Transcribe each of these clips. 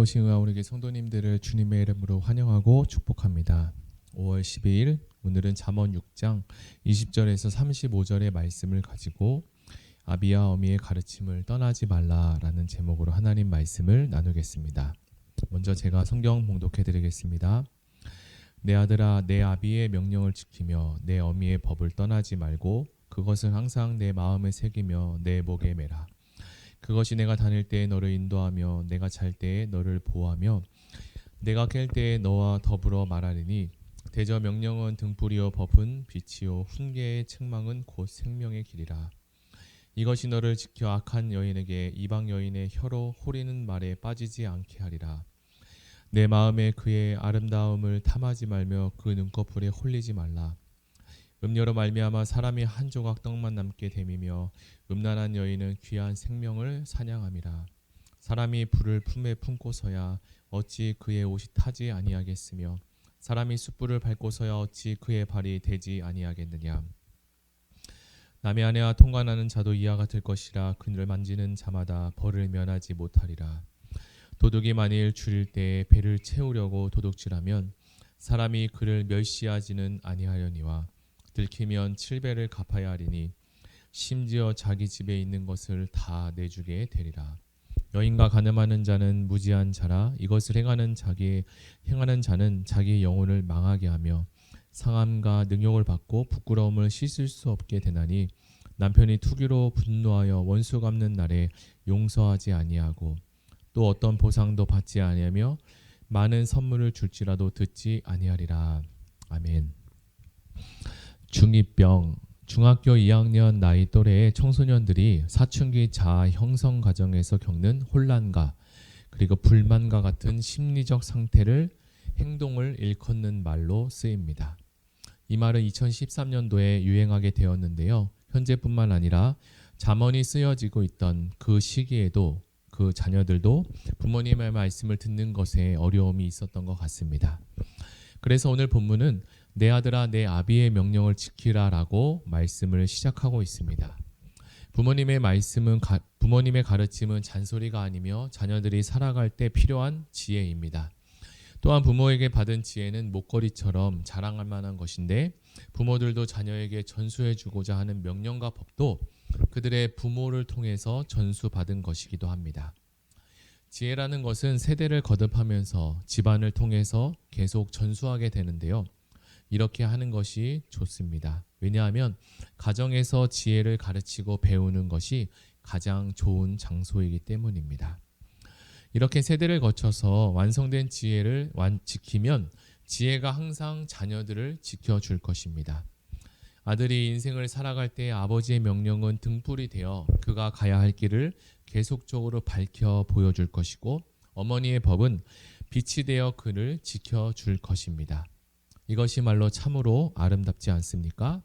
오신 우리 성도님들을 주님의 이름으로 환영하고 축복합니다. 5월 12일 오늘은 잠언 6장 20절에서 35절의 말씀을 가지고 아비와 어미의 가르침을 떠나지 말라라는 제목으로 하나님 말씀을 나누겠습니다. 먼저 제가 성경 봉독해 드리겠습니다. 내 아들아, 내 아비의 명령을 지키며 내 어미의 법을 떠나지 말고 그것을 항상 내 마음에 새기며 내 목에 매라. 그것이 내가 다닐 때에 너를 인도하며 내가 잘 때에 너를 보호하며 내가 깰 때에 너와 더불어 말하리니 대저 명령은 등불이요 법은 빛이요 훈계의 책망은 곧 생명의 길이라. 이것이 너를 지켜 악한 여인에게 이방 여인의 혀로 호리는 말에 빠지지 않게 하리라. 내 마음에 그의 아름다움을 탐하지 말며 그 눈꺼풀에 홀리지 말라. 음료로 말미암아 사람이 한 조각 떡만 남게 됨이며 음란한 여인은 귀한 생명을 사냥함이라. 사람이 불을 품에 품고서야 어찌 그의 옷이 타지 아니하겠으며 사람이 숯불을 밟고서야 어찌 그의 발이 되지 아니하겠느냐. 남의 아내와 통관하는 자도 이와 같을 것이라. 그를 만지는 자마다 벌을 면하지 못하리라. 도둑이 만일 줄일 때에 배를 채우려고 도둑질하면 사람이 그를 멸시하지는 아니하려니와 들키면 7배를 갚아야 하리니 심지어 자기 집에 있는 것을 다 내주게 되리라. 여인과 간음하는 자는 무지한 자라. 이것을 행하는 자는 자기 영혼을 망하게 하며 상함과 능욕을 받고 부끄러움을 씻을 수 없게 되나니 남편이 투기로 분노하여 원수 갚는 날에 용서하지 아니하고 또 어떤 보상도 받지 아니하며 많은 선물을 줄지라도 듣지 아니하리라. 아멘. 중2병 중학교 2학년 나이 또래의 청소년들이 사춘기 자아 형성 과정에서 겪는 혼란과 그리고 불만과 같은 심리적 상태를 행동을 일컫는 말로 쓰입니다. 이 말은 2013년도에 유행하게 되었는데요. 현재뿐만 아니라 잠언이 쓰여지고 있던 그 시기에도 그 자녀들도 부모님의 말씀을 듣는 것에 어려움이 있었던 것 같습니다. 그래서 오늘 본문은 내 아들아, 내 아비의 명령을 지키라 라고 말씀을 시작하고 있습니다. 부모님의 가르침은 잔소리가 아니며 자녀들이 살아갈 때 필요한 지혜입니다. 또한 부모에게 받은 지혜는 목걸이처럼 자랑할 만한 것인데 부모들도 자녀에게 전수해주고자 하는 명령과 법도 그들의 부모를 통해서 전수받은 것이기도 합니다. 지혜라는 것은 세대를 거듭하면서 집안을 통해서 계속 전수하게 되는데요. 이렇게 하는 것이 좋습니다. 왜냐하면 가정에서 지혜를 가르치고 배우는 것이 가장 좋은 장소이기 때문입니다. 이렇게 세대를 거쳐서 완성된 지혜를 지키면 지혜가 항상 자녀들을 지켜줄 것입니다. 아들이 인생을 살아갈 때 아버지의 명령은 등불이 되어 그가 가야 할 길을 계속적으로 밝혀 보여줄 것이고 어머니의 법은 빛이 되어 그를 지켜줄 것입니다. 이것이 말로 참으로 아름답지 않습니까?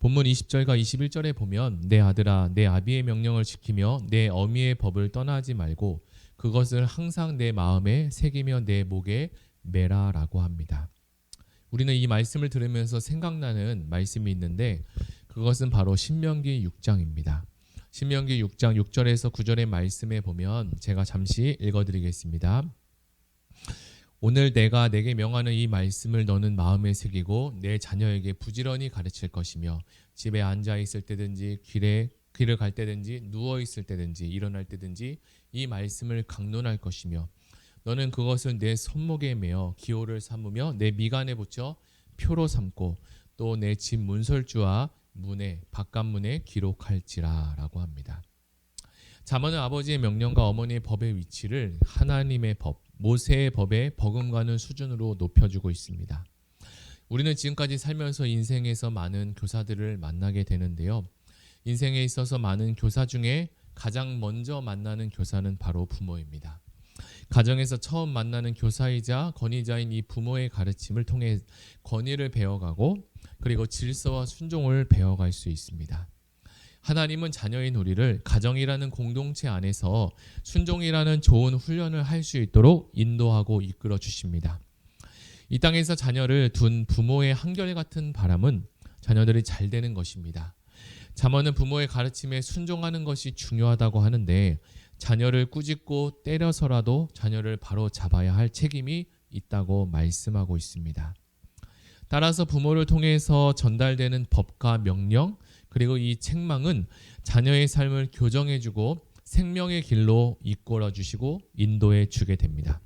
본문 20절과 21절에 보면 내 아들아, 내 아비의 명령을 지키며 내 어미의 법을 떠나지 말고 그것을 항상 내 마음에 새기며 내 목에 매라 라고 합니다. 우리는 이 말씀을 들으면서 생각나는 말씀이 있는데 그것은 바로 신명기 6장입니다. 신명기 6장 6절에서 9절의 말씀에 보면 제가 잠시 읽어드리겠습니다. 오늘 내가 내게 명하는 이 말씀을 너는 마음에 새기고 내 자녀에게 부지런히 가르칠 것이며 집에 앉아 있을 때든지 길을 갈 때든지 누워 있을 때든지 일어날 때든지 이 말씀을 강론할 것이며 너는 그것을 내 손목에 매어 기호를 삼으며 내 미간에 붙여 표로 삼고 또 내 집 문설주와 문에 바깥문에 기록할지라 라고 합니다. 잠언은 아버지의 명령과 어머니의 법의 위치를 하나님의 법, 모세의 법에 버금가는 수준으로 높여주고 있습니다. 우리는 지금까지 살면서 인생에서 많은 교사들을 만나게 되는데요. 인생에 있어서 많은 교사 중에 가장 먼저 만나는 교사는 바로 부모입니다. 가정에서 처음 만나는 교사이자 권위자인 이 부모의 가르침을 통해 권위를 배워가고 그리고 질서와 순종을 배워갈 수 있습니다. 하나님은 자녀인 우리를 가정이라는 공동체 안에서 순종이라는 좋은 훈련을 할 수 있도록 인도하고 이끌어 주십니다. 이 땅에서 자녀를 둔 부모의 한결같은 바람은 자녀들이 잘 되는 것입니다. 잠언은 부모의 가르침에 순종하는 것이 중요하다고 하는데 자녀를 꾸짖고 때려서라도 자녀를 바로 잡아야 할 책임이 있다고 말씀하고 있습니다. 따라서 부모를 통해서 전달되는 법과 명령, 그리고 이 책망은 자녀의 삶을 교정해주고 생명의 길로 이끌어 주시고 인도해 주게 됩니다.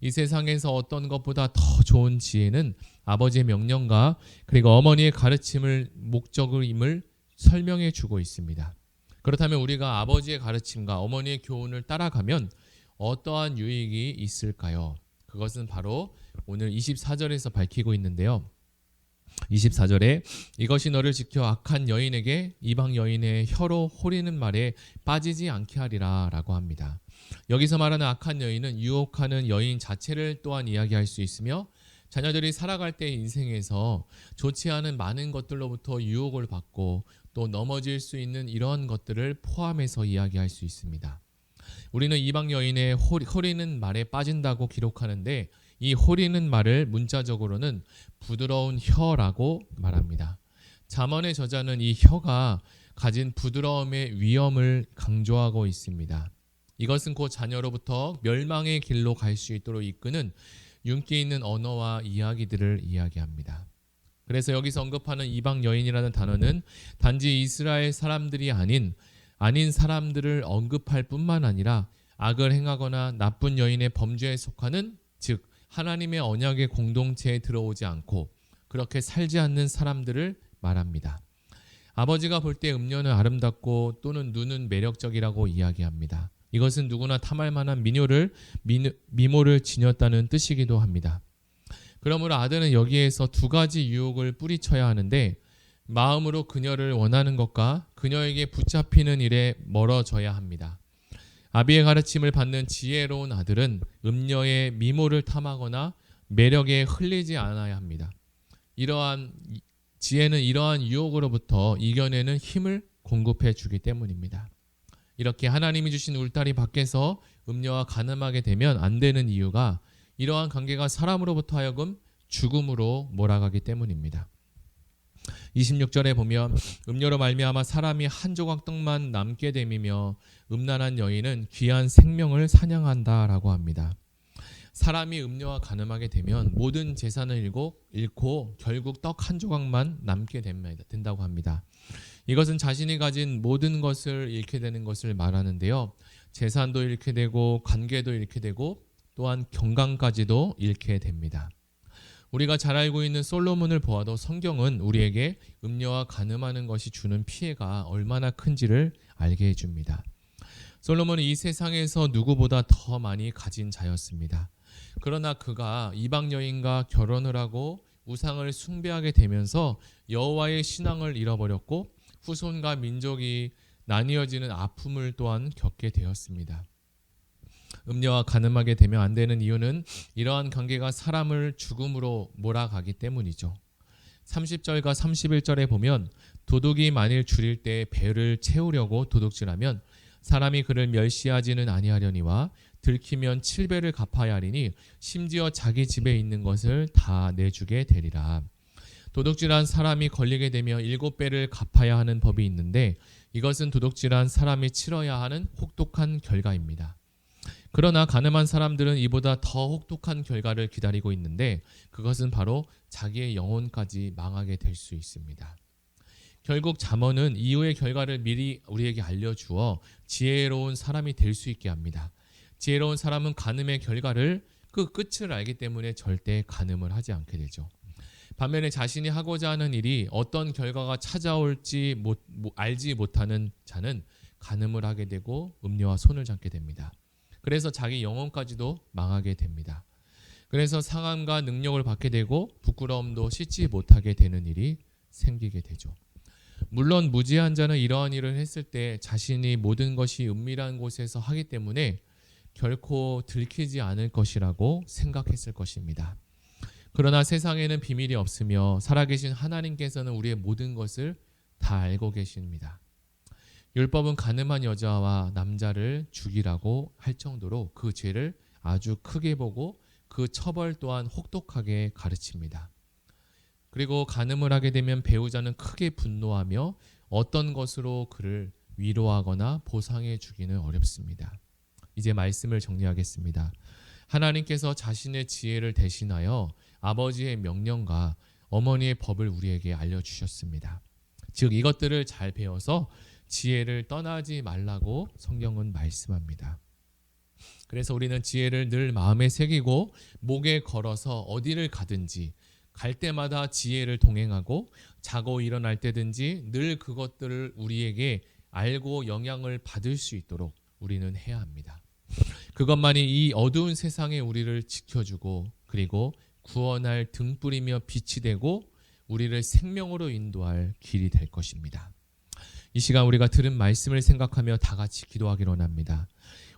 이 세상에서 어떤 것보다 더 좋은 지혜는 아버지의 명령과 그리고 어머니의 가르침을 목적임을 설명해 주고 있습니다. 그렇다면 우리가 아버지의 가르침과 어머니의 교훈을 따라가면 어떠한 유익이 있을까요? 그것은 바로 오늘 24절에서 밝히고 있는데요. 24절에 이것이 너를 지켜 악한 여인에게 이방 여인의 혀로 호리는 말에 빠지지 않게 하리라 라고 합니다. 여기서 말하는 악한 여인은 유혹하는 여인 자체를 또한 이야기할 수 있으며 자녀들이 살아갈 때 인생에서 좋지 않은 많은 것들로부터 유혹을 받고 또 넘어질 수 있는 이러한 것들을 포함해서 이야기할 수 있습니다. 우리는 이방 여인의 호리는 말에 빠진다고 기록하는데 이 호리는 말을 문자적으로는 부드러운 혀라고 말합니다. 잠언의 저자는 이 혀가 가진 부드러움의 위엄을 강조하고 있습니다. 이것은 곧 자녀로부터 멸망의 길로 갈 수 있도록 이끄는 윤기 있는 언어와 이야기들을 이야기합니다. 그래서 여기서 언급하는 이방 여인이라는 단어는 단지 이스라엘 사람들이 아닌 사람들을 언급할 뿐만 아니라 악을 행하거나 나쁜 여인의 범죄에 속하는, 즉 하나님의 언약의 공동체에 들어오지 않고 그렇게 살지 않는 사람들을 말합니다. 아버지가 볼 때 음녀는 아름답고 또는 눈은 매력적이라고 이야기합니다. 이것은 누구나 탐할 만한 미모를 지녔다는 뜻이기도 합니다. 그러므로 아들은 여기에서 두 가지 유혹을 뿌리쳐야 하는데 마음으로 그녀를 원하는 것과 그녀에게 붙잡히는 일에 멀어져야 합니다. 아비의 가르침을 받는 지혜로운 아들은 음녀의 미모를 탐하거나 매력에 흘리지 않아야 합니다. 지혜는 이러한 유혹으로부터 이겨내는 힘을 공급해 주기 때문입니다. 이렇게 하나님이 주신 울타리 밖에서 음녀와 간음하게 되면 안 되는 이유가 이러한 관계가 사람으로부터 하여금 죽음으로 몰아가기 때문입니다. 26절에 보면 음녀로 말미암아 사람이 한 조각 떡만 남게 됨이며 음란한 여인은 귀한 생명을 사냥한다라고 합니다. 사람이 음녀와 간음하게 되면 모든 재산을 잃고 결국 떡 한 조각만 남게 된다고 합니다. 이것은 자신이 가진 모든 것을 잃게 되는 것을 말하는데요. 재산도 잃게 되고 관계도 잃게 되고 또한 건강까지도 잃게 됩니다. 우리가 잘 알고 있는 솔로몬을 보아도 성경은 우리에게 음녀와 간음하는 것이 주는 피해가 얼마나 큰지를 알게 해줍니다. 솔로몬은 이 세상에서 누구보다 더 많이 가진 자였습니다. 그러나 그가 이방 여인과 결혼을 하고 우상을 숭배하게 되면서 여호와의 신앙을 잃어버렸고 후손과 민족이 나뉘어지는 아픔을 또한 겪게 되었습니다. 음녀와 간음하게 되면 안 되는 이유는 이러한 관계가 사람을 죽음으로 몰아가기 때문이죠. 30절과 31절에 보면 도둑이 만일 줄일 때 배를 채우려고 도둑질하면 사람이 그를 멸시하지는 아니하려니와 들키면 7배를 갚아야 하리니 심지어 자기 집에 있는 것을 다 내주게 되리라. 도둑질한 사람이 걸리게 되면 7배를 갚아야 하는 법이 있는데 이것은 도둑질한 사람이 치러야 하는 혹독한 결과입니다. 그러나 간음한 사람들은 이보다 더 혹독한 결과를 기다리고 있는데 그것은 바로 자기의 영혼까지 망하게 될 수 있습니다. 결국 잠언은 이후의 결과를 미리 우리에게 알려주어 지혜로운 사람이 될 수 있게 합니다. 지혜로운 사람은 간음의 결과를 그 끝을 알기 때문에 절대 간음을 하지 않게 되죠. 반면에 자신이 하고자 하는 일이 어떤 결과가 찾아올지 알지 못하는 자는 간음을 하게 되고 음녀와 손을 잡게 됩니다. 그래서 자기 영혼까지도 망하게 됩니다. 그래서 상함과 능력을 받게 되고 부끄러움도 씻지 못하게 되는 일이 생기게 되죠. 물론 무지한 자는 이러한 일을 했을 때 자신이 모든 것이 은밀한 곳에서 하기 때문에 결코 들키지 않을 것이라고 생각했을 것입니다. 그러나 세상에는 비밀이 없으며 살아계신 하나님께서는 우리의 모든 것을 다 알고 계십니다. 율법은 간음한 여자와 남자를 죽이라고 할 정도로 그 죄를 아주 크게 보고 그 처벌 또한 혹독하게 가르칩니다. 그리고 간음을 하게 되면 배우자는 크게 분노하며 어떤 것으로 그를 위로하거나 보상해 주기는 어렵습니다. 이제 말씀을 정리하겠습니다. 하나님께서 자신의 지혜를 대신하여 아버지의 명령과 어머니의 법을 우리에게 알려주셨습니다. 즉 이것들을 잘 배워서 지혜를 떠나지 말라고 성경은 말씀합니다. 그래서 우리는 지혜를 늘 마음에 새기고 목에 걸어서 어디를 가든지 갈 때마다 지혜를 동행하고 자고 일어날 때든지 늘 그것들을 우리에게 알고 영향을 받을 수 있도록 우리는 해야 합니다. 그것만이 이 어두운 세상에 우리를 지켜주고 그리고 구원할 등불이며 빛이 되고 우리를 생명으로 인도할 길이 될 것입니다. 이 시간 우리가 들은 말씀을 생각하며 다 같이 기도하기로 합니다.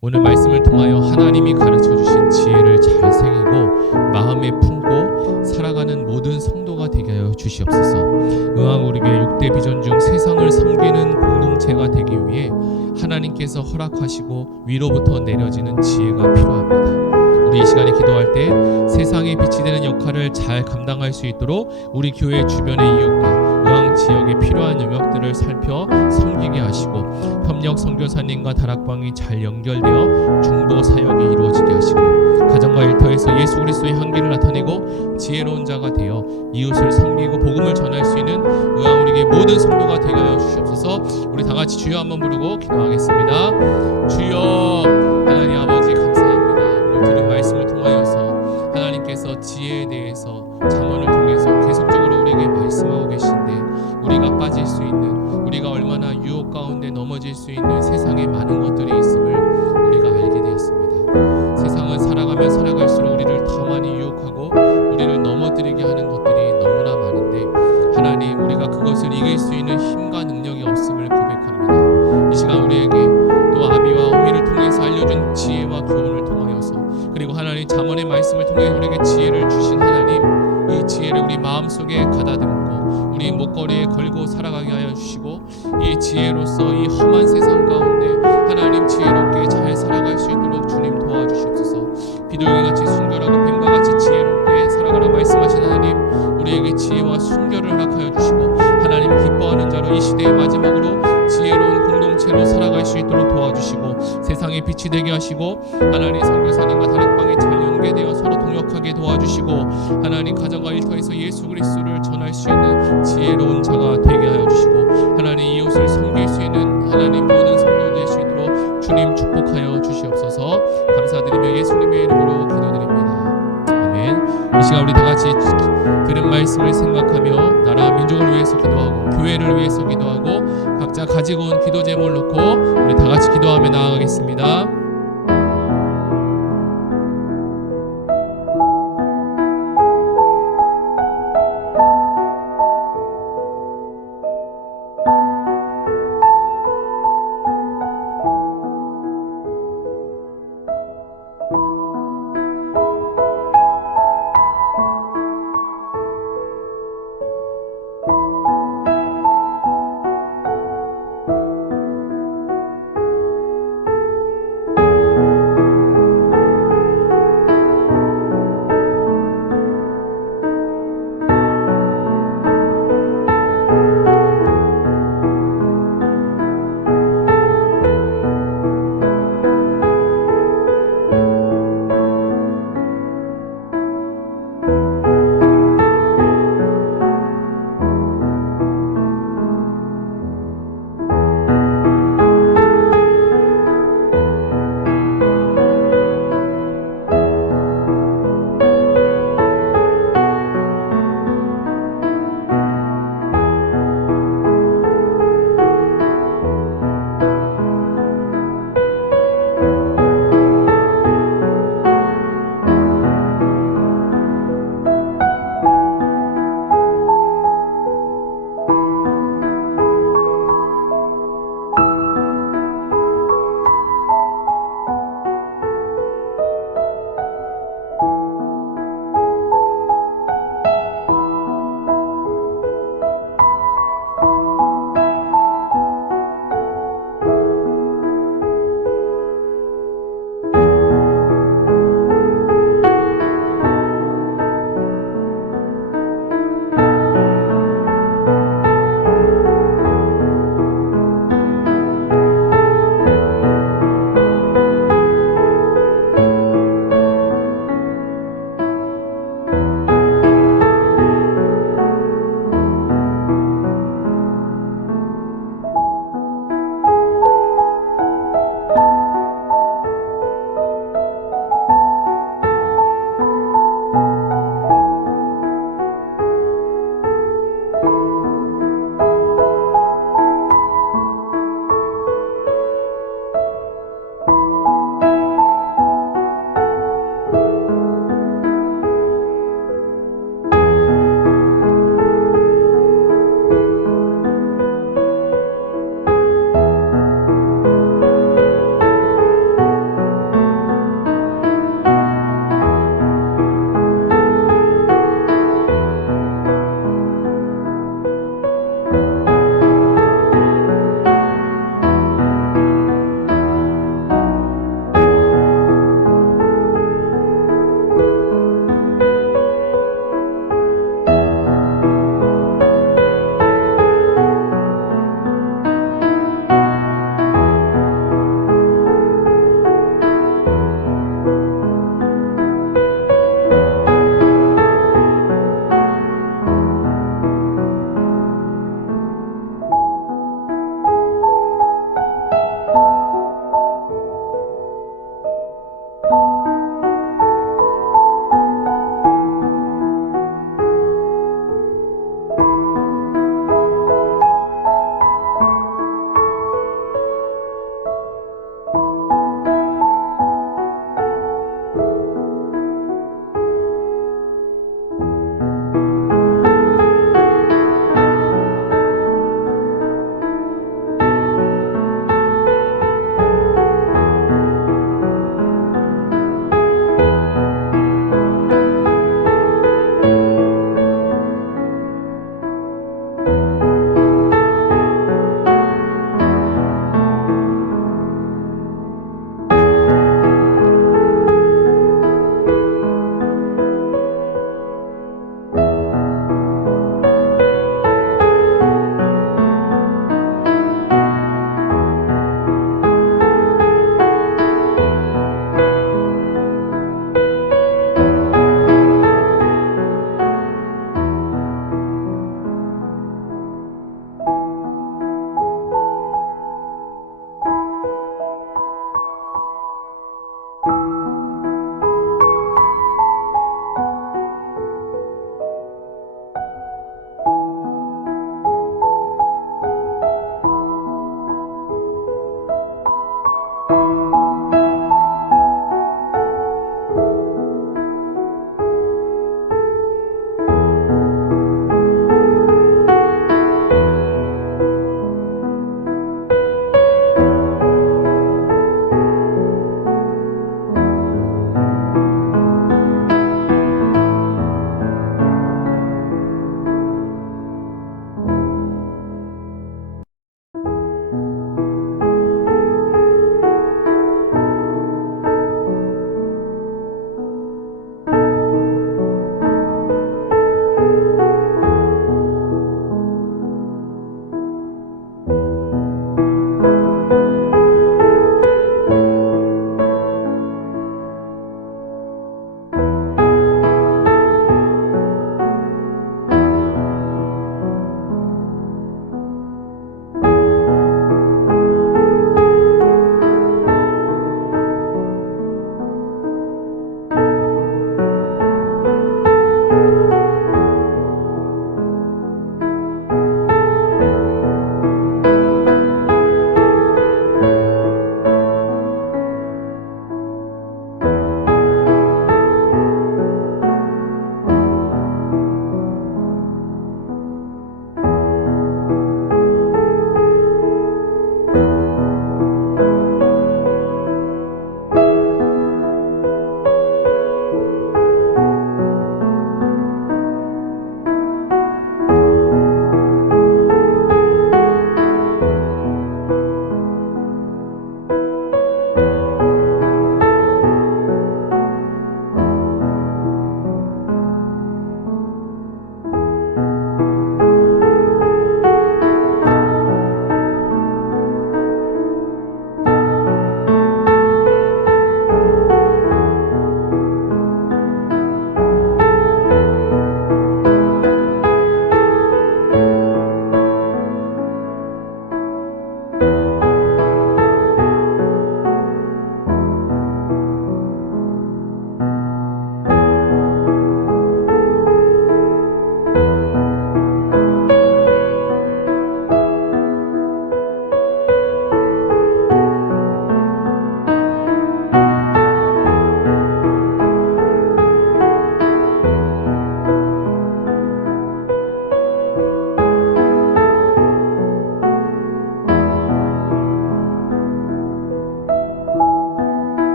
오늘 말씀을 통하여 하나님이 가르쳐 주신 지혜를 잘 새기고 마음에 품고 살아가는 모든 성도가 되게 하여 주시옵소서. 응하고 우리 교회 6대 비전 중 세상을 섬기는 공동체가 되기 위해 하나님께서 허락하시고 위로부터 내려지는 지혜가 필요합니다. 우리 이 시간에 기도할 때 세상의 빛이 되는 역할을 잘 감당할 수 있도록 우리 교회 주변의 이웃과 의왕 지역에 필요한 영역들을 살펴 섬기게 하시고 협력 선교사님과 다락방이 잘 연결되어 중보 사역이 이루어지게 하시고 가정과 일터에서 예수 그리스도의 향기를 나타내고 지혜로운 자가 되어 이웃을 섬기고 복음을 전할 수 있는 의왕 우리에게 모든 성도가 되게 하여 주시옵소서. 우리 다 같이 주여 한번 부르고 기도하겠습니다. 주여 하나님 아버지 감사합니다. 오늘 들은 말씀을 통하여서 하나님께서 지혜에 대해서 잠언을 통해서 계속적으로 우리에게 말씀하고 계신데 우리가 빠질 수 있는 우리가 얼마나 유혹 가운데 넘어질 수 있는 세상에 많은 것들이 있음을 우리가 알게 되었습니다. 세상은 살아가면 살아갈수록 우리를 더 많이 유혹하고 우리를 넘어뜨리게 하는 것들이 너무나 많은데 하나님 우리가 그것을 이길 수 있는 힘과 능력이 없음을 고백합니다. 이 시간 우리에게 또 아비와 어미를 통해서 알려준 지혜와 교훈을 통하여서 그리고 하나님 잠언의 말씀을 통해 우리에게 지혜를 주신 하나님 이 지혜를 우리 마음속에 가다듬고 우리 목걸이에 걸고 살아가게 하여 주시고 이 지혜로서 이 험한 세상 가운데 하나님 지혜롭게 잘 살아갈 수 있도록 주님 도와주시옵소서. 비둘기같이 순결하고 뱀과같이 지혜롭게 살아가라 말씀하신 하나님 우리에게 지혜와 순결을 허락하여 주시고 하나님 기뻐하는 자로 이 시대의 마지막으로 지혜로운 공동체로 살아갈 수 있도록 도와주시고 세상의 빛이 되게 하시고 하나님 선교사님과 다락방에 잘 연계되어 서로 동역하게 도와주시고 하나님 가정과 일터에서 예수 그리스도를 전할 수 있는 지혜로운 자가 되게 하여 주시고 하나님 이웃을 섬길 수 있는 하나님 모든 성도 될 수 있도록 주님 축복하여 주시옵소서. 감사드리며 예수님의 이름으로 기도드립니다. 아멘. 이 시간 우리 다 같이 들은 말씀을 생각하며 나라 민족을 위해서 기도하고 교회를 위해서 기도하고 각자 가지고 온 기도 제목을 놓고 우리 다 같이 기도하며 나아가겠습니다.